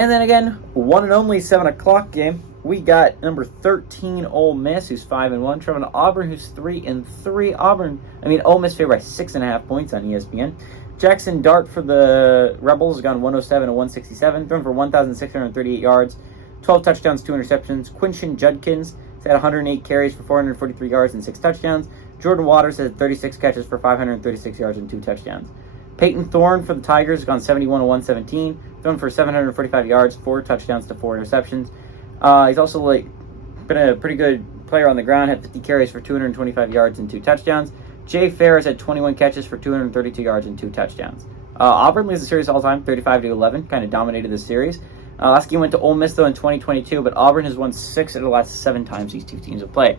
And then again, one and only 7 o'clock game. We got number 13 Ole Miss, who's 5-1, traveling to Auburn, who's 3-3. Ole Miss favored by 6.5 points on ESPN. Jackson Dart for the Rebels has gone 107 to 167, thrown for 1,638 yards, 12 touchdowns, 2 interceptions. Quinton Judkins has had 108 carries for 443 yards and 6 touchdowns. Jordan Waters has 36 catches for 536 yards and 2 touchdowns. Peyton Thorne for the Tigers has gone 71 to 117, thrown for 745 yards, 4 touchdowns to 4 interceptions. He's also been a pretty good player on the ground, had 50 carries for 225 yards and 2 touchdowns. Jay Ferris had 21 catches for 232 yards and 2 touchdowns. Auburn leads the series all time, 35-11, kind of dominated the series. Last game went to Ole Miss, though, in 2022, but Auburn has won 6 of the last 7 times these two teams have played.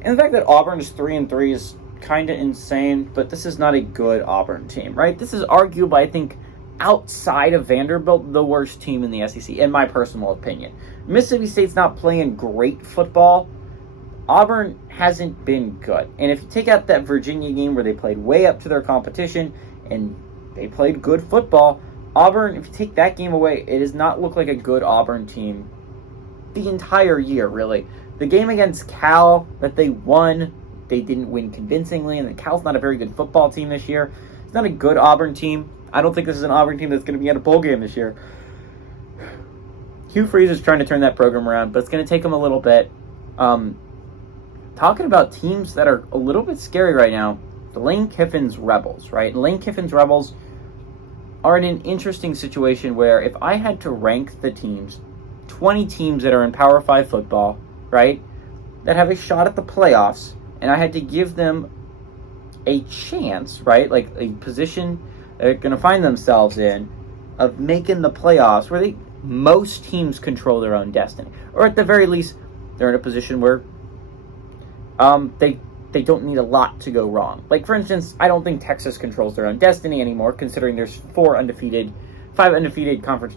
And the fact that Auburn is 3-3 is kind of insane, but this is not a good Auburn team, right? This is arguably, I think, outside of Vanderbilt, the worst team in the SEC, in my personal opinion. Mississippi State's not playing great football. Auburn hasn't been good. And if you take out that Virginia game where they played way up to their competition and they played good football, Auburn, if you take that game away, it does not look like a good Auburn team the entire year, really. The game against Cal that they won, they didn't win convincingly, and Cal's not a very good football team this year. It's not a good Auburn team. I don't think this is an Auburn team that's going to be at a bowl game this year. Hugh Freeze is trying to turn that program around, but it's going to take him a little bit. Talking about teams that are a little bit scary right now, the Lane Kiffin's Rebels, right? Lane Kiffin's Rebels are in an interesting situation where if I had to rank the teams, 20 teams that are in Power 5 football, right, that have a shot at the playoffs, and I had to give them a chance, right, like a position they're going to find themselves in of making the playoffs where most teams control their own destiny. Or at the very least, they're in a position where they don't need a lot to go wrong. Like, for instance, I don't think Texas controls their own destiny anymore, considering there's 5 undefeated conference.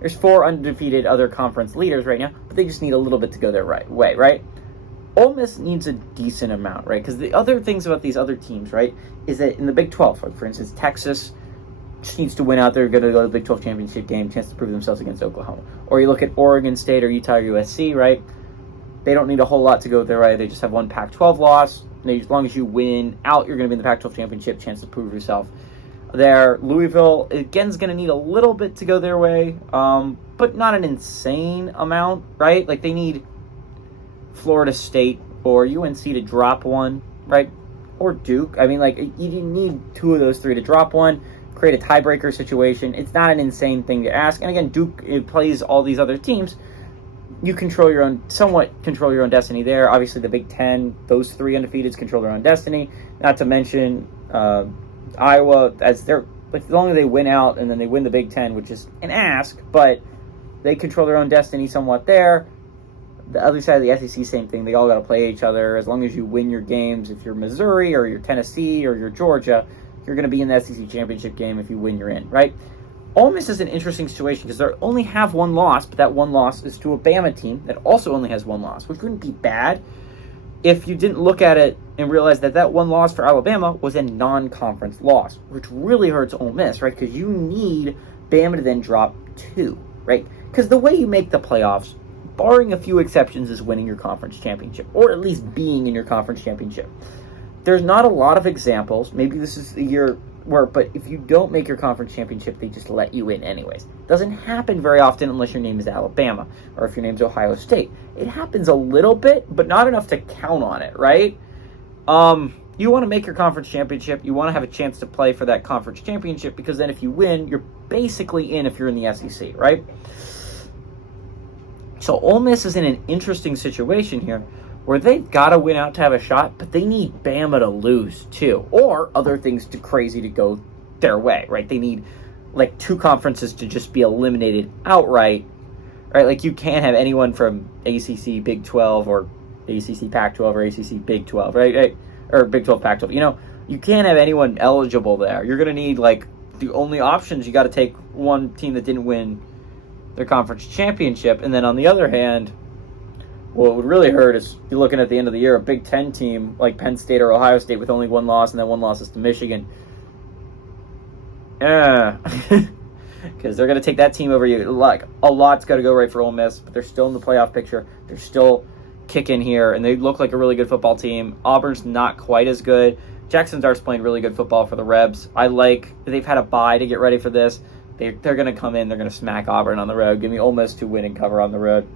There's 4 undefeated other conference leaders right now, but they just need a little bit to go their right way, right? Ole Miss needs a decent amount, right? Because the other things about these other teams, right, is that in the Big 12, like for instance, Texas just needs to win out. They're going to go to the Big 12 championship game, chance to prove themselves against Oklahoma. Or you look at Oregon State or Utah or USC, right? They don't need a whole lot to go their way. They just have one Pac-12 loss. As long as you win out, you're going to be in the Pac-12 championship, chance to prove yourself there. Louisville, again, is going to need a little bit to go their way, but not an insane amount, right? Like, they need Florida State or UNC to drop one, right? Or Duke. I mean, like, you need 2 of those 3 to drop one, create a tiebreaker situation. It's not an insane thing to ask. And again, Duke plays all these other teams. You somewhat control your own destiny there. Obviously, the Big Ten, those 3 undefeateds control their own destiny. Not to mention Iowa, as long as they win out and then they win the Big Ten, which is an ask, but they control their own destiny somewhat there. The other side of the SEC, same thing. They all got to play each other. As long as you win your games, if you're Missouri or you're Tennessee or you're Georgia, you're going to be in the SEC championship game. If you win, you're in, right? Ole Miss is an interesting situation because they only have 1 loss, but that 1 loss is to a Bama team that also only has 1 loss, which wouldn't be bad if you didn't look at it and realize that 1 loss for Alabama was a non-conference loss, which really hurts Ole Miss, right? Because you need Bama to then drop 2, right? Because the way you make the playoffs, barring a few exceptions, is winning your conference championship, or at least being in your conference championship. There's not a lot of examples. Maybe this is the year where, but if you don't make your conference championship, they just let you in anyways. Doesn't happen very often unless your name is Alabama, or if your name's Ohio State. It happens a little bit, but not enough to count on it, right? You want to make your conference championship. You want to have a chance to play for that conference championship, because then if you win, you're basically in if you're in the SEC, right? So Ole Miss is in an interesting situation here where they've got to win out to have a shot, but they need Bama to lose too, or other things too crazy to go their way, right? They need like 2 conferences to just be eliminated outright, right? Like, you can't have anyone from ACC Big 12 or ACC Pac-12 or ACC Big 12, right? Or Big 12 Pac-12. You know, you can't have anyone eligible there. You're going to need, like, the only options, you got to take one team that didn't win their conference championship, and then on the other hand, what would really hurt is you're looking at the end of the year, a Big Ten team like Penn State or Ohio State with only 1 loss, and that 1 loss is to Michigan. because they're going to take that team over you. Like, a lot's got to go right for Ole Miss, but they're still in the playoff picture. They're still kicking here, and they look like a really good football team. Auburn's not quite as good. Jackson Dart's playing really good football for the Rebs. They've had a bye to get ready for this. They're going to come in. They're going to smack Auburn on the road. Give me Ole Miss to win and cover on the road.